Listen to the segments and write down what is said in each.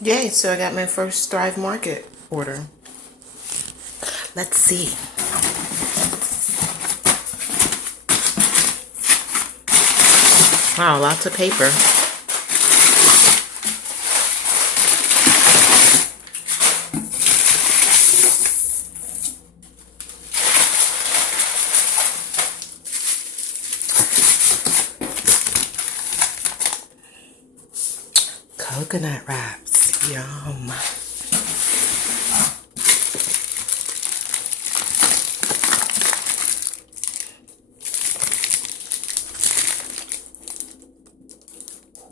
Yay, so I got my first Thrive Market order. Let's see. Wow, lots of paper. Coconut wraps, yum.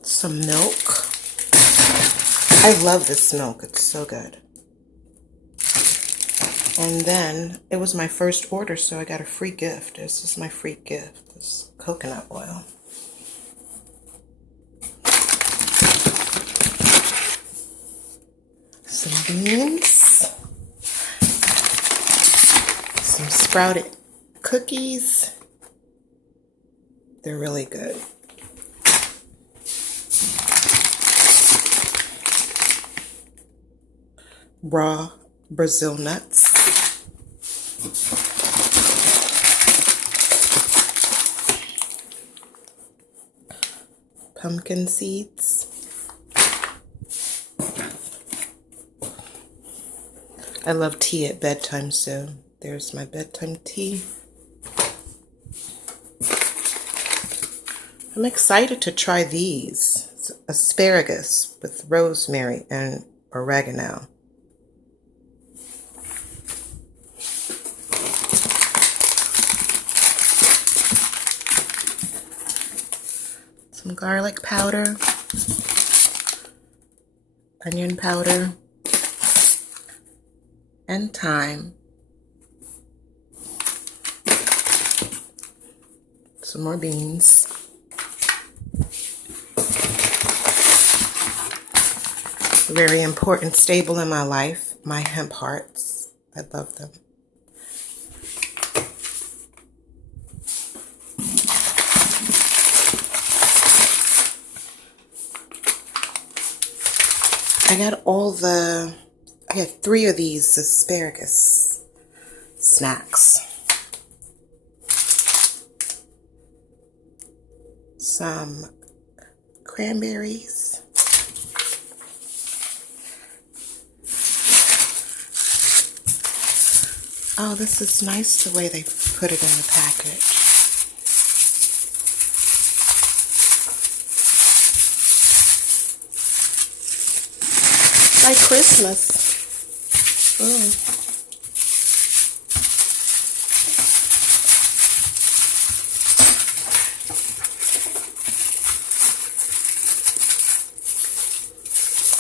Some milk. I love this milk, it's so good. And then it was my first order, so I got a free gift. This is my free gift, this coconut oil. Some beans. Some sprouted cookies. They're really good. Raw Brazil nuts. Pumpkin seeds. I love tea at bedtime, so there's my bedtime tea. I'm excited to try these. It's asparagus with rosemary and oregano. Some garlic powder, onion powder, and thyme. Some more beans. A very important staple in my life, my hemp hearts. I love them. I had 3 of these asparagus snacks. Some cranberries. Oh, this is nice the way they put it in the package. Like Christmas. Ooh.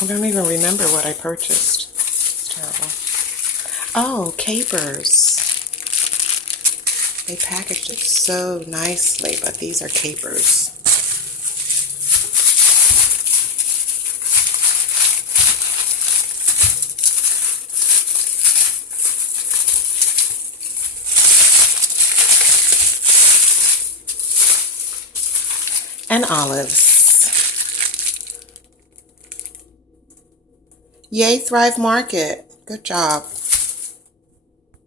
I don't even remember what I purchased. It's terrible. Oh, capers. They packaged it so nicely, but these are capers. And olives. Yay, Thrive Market. Good job.